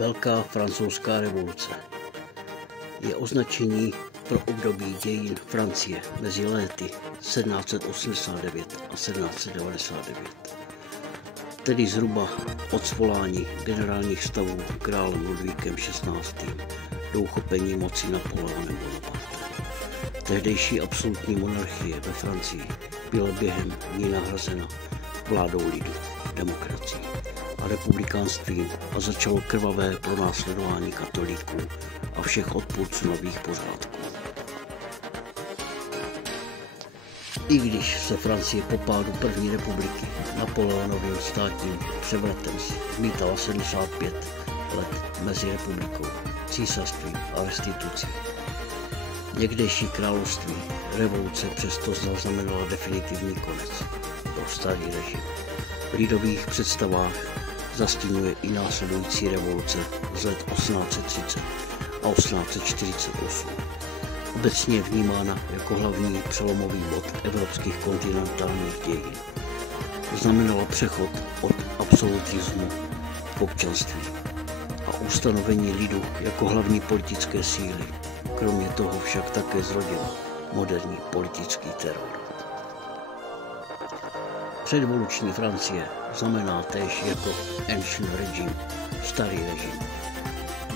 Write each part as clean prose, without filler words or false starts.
Velká francouzská revoluce je označení pro období dějin Francie mezi léty 1789 a 1799, tedy zhruba od svolání generálních stavů králem Ludvíkem XVI. Do uchopení moci Napoleonem Bonapartem. Tehdejší absolutní monarchie ve Francii byla během ní nahrazena vládou lidu, demokracií a republikánstvím a začalo krvavé pronásledování katolíků a všech odpůrců nových pořádků. I když se Francie po pádu první republiky Napoleonovým státním převratem zmítala 75 let mezi republikou, císařstvím a restitucí, někdejší království revoluce přesto zaznamenala definitivní konec pro starý režim. V lidových představách zastínuje i následující revoluce z let 1830 a 1848. Obecně je vnímána jako hlavní přelomový bod evropských kontinentálních dějin. Znamenala přechod od absolutismu k občanství a ustanovení lidu jako hlavní politické síly. Kromě toho však také zrodila moderní politický teror. Předvoluční Francie znamená též jako ancient regime, starý režim.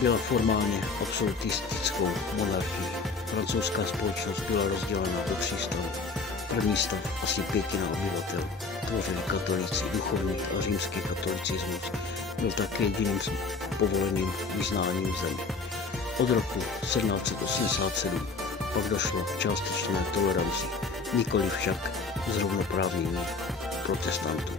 Byla formálně absolutistickou monarchií. Francouzská společnost byla rozdělena do 3 stavů. První stav, asi 1/5 obyvatel, tvořili katolíci, duchovní a římský katolicismus byl také jediným povoleným vyznáním v zemi. Od roku 1787 pak došlo k částečné toleranci, nikoli však zrovnoprávnění protestantů.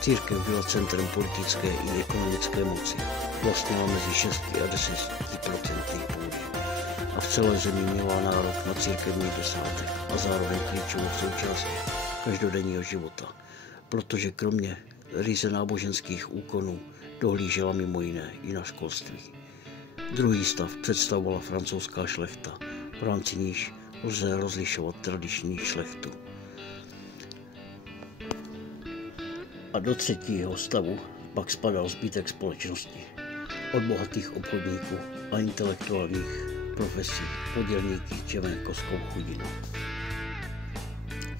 Církev byla centrem politické i ekonomické moci, vlastnila mezi 6 a 10% půdy a v celé zemi měla nárok na církevní desátek a zároveň klíčovou součást každodenního života, protože kromě ryze náboženských úkonů dohlížela mimo jiné i na školství. Druhý stav představovala francouzská šlechta, v rámci níž lze rozlišovat tradiční šlechtu. A do třetího stavu pak spadal zbytek společnosti, od bohatých obchodníků a intelektuálních profesí po dělníky čevenkoskou chudinu.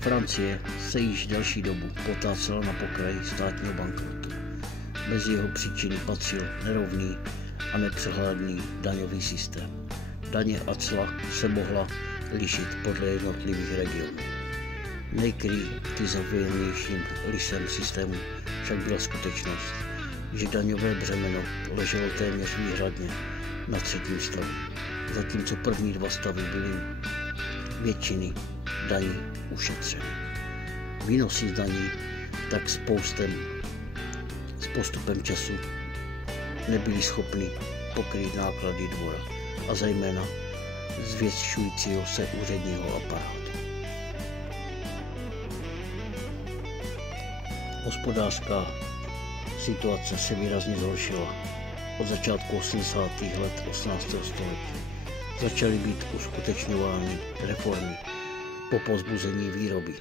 Francie se již delší dobu potácela na pokraji státního bankrotu. Mezi jeho příčiny patřil nerovný a nepřehledný daňový systém. Daně a cla se mohla lišit podle jednotlivých regionů. Nejkritizovanějším lisem systému však byla skutečnost, že daňové břemeno leželo téměř výhradně na 3. stavu, zatímco první 2 stavy byly většiny daní ušetřeny. Výnosy z daní tak s postupem času nebyli schopni pokrýt náklady dvora a zejména zvětšujícího se úředního aparátu. Hospodářská situace se výrazně zhoršila. Od začátku 80. let 18. století začaly být uskutečňovány reformy po povzbuzení výroby.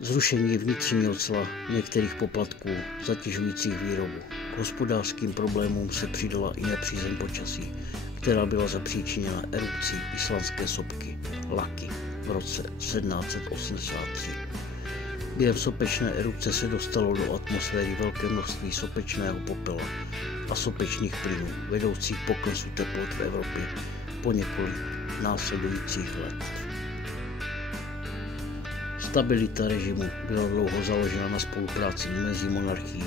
Zrušení vnitřního cla některých poplatků zatěžujících výrobu. K hospodářským problémům se přidala i nepřízeň počasí, která byla zapříčiněna erupcí islandské sopky Laki v roce 1783. Během sopečné erupce se dostalo do atmosféry velké množství sopečného popela a sopečných plynů, vedoucích k poklesu teplot v Evropě po několik následujících let. Stabilita režimu byla dlouho založena na spolupráci mezi monarchií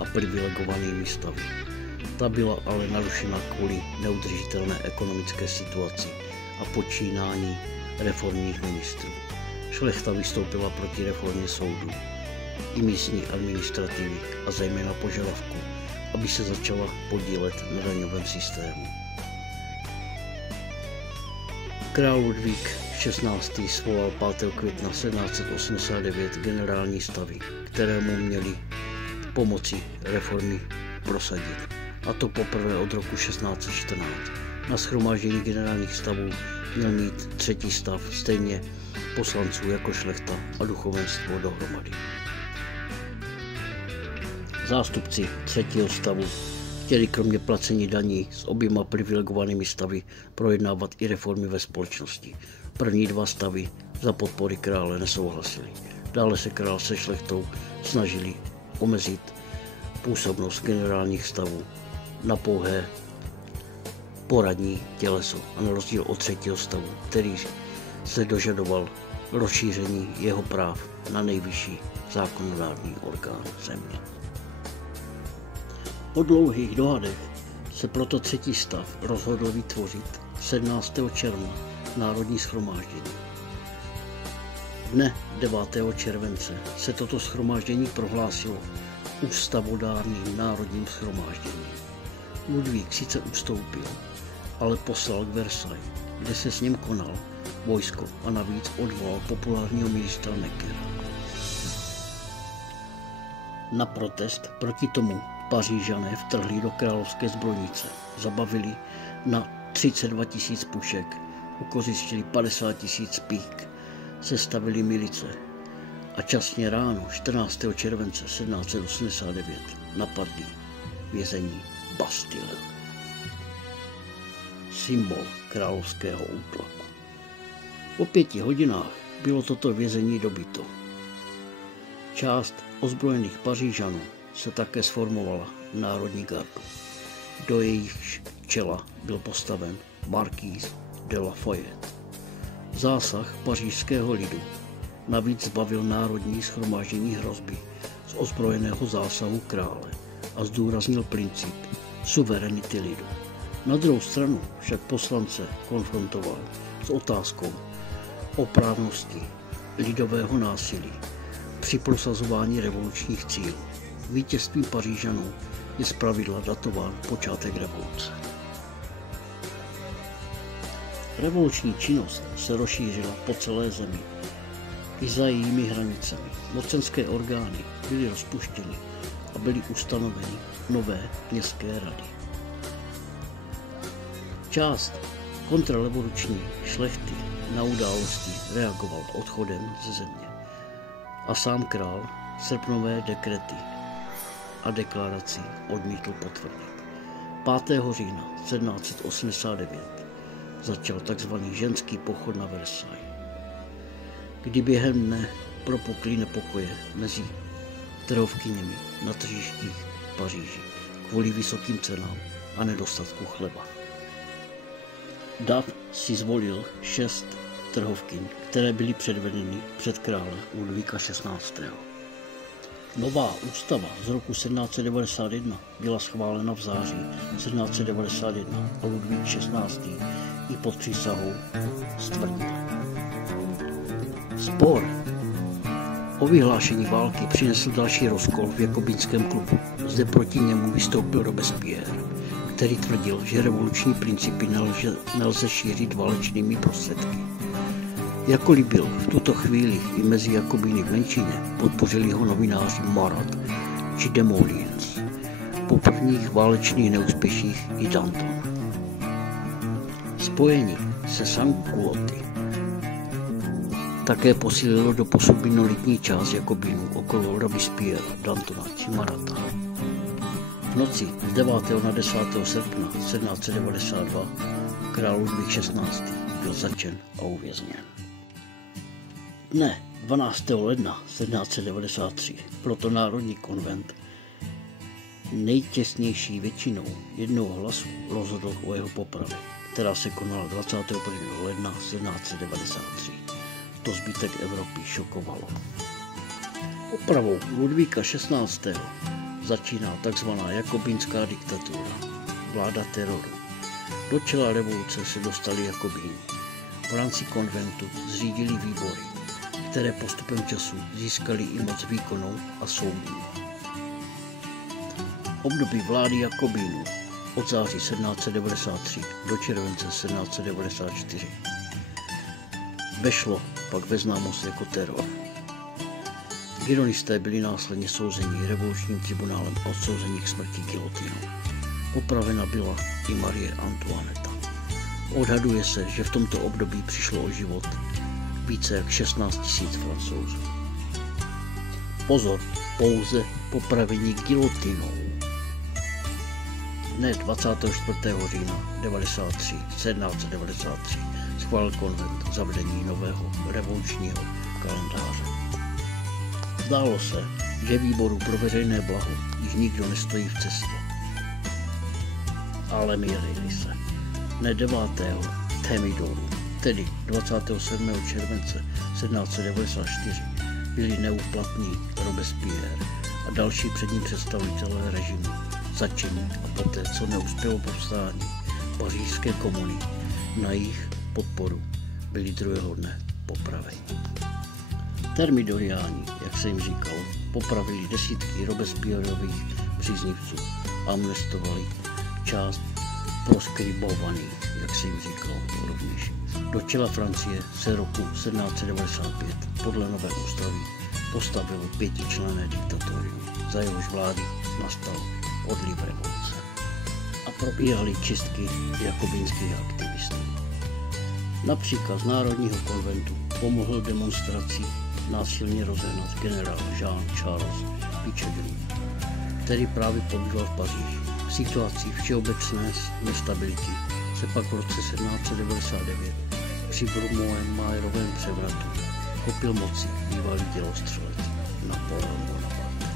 a privilegovanými stavy. Ta byla ale narušena kvůli neudržitelné ekonomické situaci a počínání reformních ministrů. Šlechta vystoupila proti reformě soudů i místní administrativy a zejména požadavku, aby se začala podílet na daňovém systému. Král Ludvík XVI. Svolal 5. května 1789 generální stavy, které mu měly pomoci reformy prosadit, a to poprvé od roku 1614. Na shromáždění generálních stavů měl mít 3. stav stejně poslanců jako šlechta a duchovenstvo dohromady. Zástupci třetího stavu chtěli kromě placení daní s oběma privilegovanými stavy projednávat i reformy ve společnosti. První dva stavy za podpory krále nesouhlasili. Dále se král se šlechtou snažili omezit působnost generálních stavů na pouhé poradní těleso a na rozdíl od třetího stavu, který se dožadoval rozšíření jeho práv na nejvyšší zákonodárný orgán země. Po dlouhých dohadech se proto třetí stav rozhodl vytvořit 17. června Národní shromáždění. Dne 9. července se toto shromáždění prohlásilo ústavodárným národním shromážděním. Ludvík sice ustoupil, ale poslal k Versailles, kde se s ním konal vojsko a navíc odvolal populárního ministra Neckera. Na protest proti tomu Pařížané vtrhli do královské zbrojnice, zabavili na 32 000 pušek, ukořistili 50 000 pík, sestavili milice a časně ráno 14. července 1789 napadli vězení Bastille, symbol královského útlaku. Po 5 hodinách bylo toto vězení dobyto. Část ozbrojených Pařížanů se také sformovala Národní gardu. Do jejich čela byl postaven Marquis de Lafayette. Zásah pařížského lidu navíc zbavil Národní shromáždění hrozby z ozbrojeného zásahu krále a zdůraznil princip suverenity lidu. Na druhou stranu však poslance konfrontoval s otázkou oprávnosti lidového násilí při prosazování revolučních cílů. Vítězstvím Pařížanů je zpravidla datován počátek revoluce. Revoluční činnost se rozšířila po celé zemi i za jejími hranicemi. Mocenské orgány byly rozpuštěny a byly ustanoveny nové městské rady. Část kontrarevoluční šlechty na události reagoval odchodem ze země a sám král srpnové dekrety a deklaraci odmítl potvrdit. 5. října 1789 začal tzv. Ženský pochod na Versailles, kdy během dne propukly nepokoje mezi trhovkyněmi na tržištích v Paříži kvůli vysokým cenám a nedostatku chleba. Dav si zvolil 6 trhovkyň, které byly předvedeny před krále Ludvíka XVI. Nová ústava z roku 1791 byla schválena v září 1791 a Ludvík XVI. I pod přísahou stvrdil. Spor o vyhlášení války přinesl další rozkol v jakobínském klubu. Zde proti němu vystoupil Robespierre, který tvrdil, že revoluční principy nelze šířit válečnými prostředky. Jakkoliv byl v tuto chvíli i mezi Jakobíny v menšině, podpořili ho novináři Marat či Desmoulins. Po prvních válečných neúspěších i Danton. Spojení se Sans-Culottes také posílilo do posud minoritní část Jakobínů okolo Robespierre, Dantona či Marata. V noci z 9. na 10. srpna 1792 král Ludvík XVI. Byl zatčen a uvězněn. Dne 12. ledna 1793 proto Národní konvent nejtěsnější většinou jednoho hlasu rozhodl o jeho popravě, která se konala 21. ledna 1793. To zbytek Evropy šokovalo. Popravou Ludvíka XVI. Začíná tzv. Jakobínská diktatura, vláda teroru. Do čela revoluce se dostali Jakobíni. V rámci konventu zřídili výbory, které postupem času získaly i moc výkonnou a soudní. Období vlády Jakobínů od září 1793 do července 1794 vešlo pak ve známost jako teror. Gironisté byli následně souzeni revolučním tribunálem a odsouzeni k smrti gilotinou. Popravena byla i Marie Antoineta. Odhaduje se, že v tomto období přišlo o život více jak 16 000 Francouzů. Pozor, pouze popraveni gilotinou. Dne 24. října 1793 schválil konvent zavedení nového revolučního kalendáře. Zdálo se, že výboru pro veřejné blaho již nikdo nestojí v cestě. Ale mýlili se. Dne 9. Thermidoru, tedy 27. července 1794, byli neúplatní Robespierre a další přední představitelé režimu zatčení a poté, co neuspělo povstání pařížské komuny, na jejich podporu byli druhého dne popraveni. Thermidoriáni, jak se jim říkalo, popravili desítky Robespierrových příznivců a amnestovali část proskribovaných, jak se jim říkalo, rovněž. Do čela Francie se roku 1795 podle nové ústavy postavilo 5členné diktatorium, za jehož vlády nastal odliv revoluce a probíhaly čistky jakobinských aktivistů. Například z Národního konventu pomohl demonstrací násilně rozehnat generál Jean-Charles Pichegru, který právě pobýval v Paříži. V situaci všeobecné nestability se pak v roce 1799 při Brumayerovém převratu chopil moci bývalý dělostřelec Napoleon Bonaparte.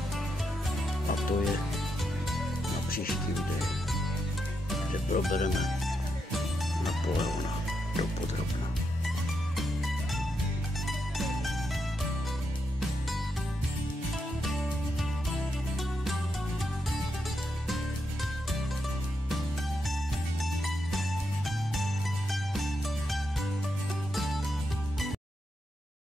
A to je na příští video, že probereme Napoleona do podrobí.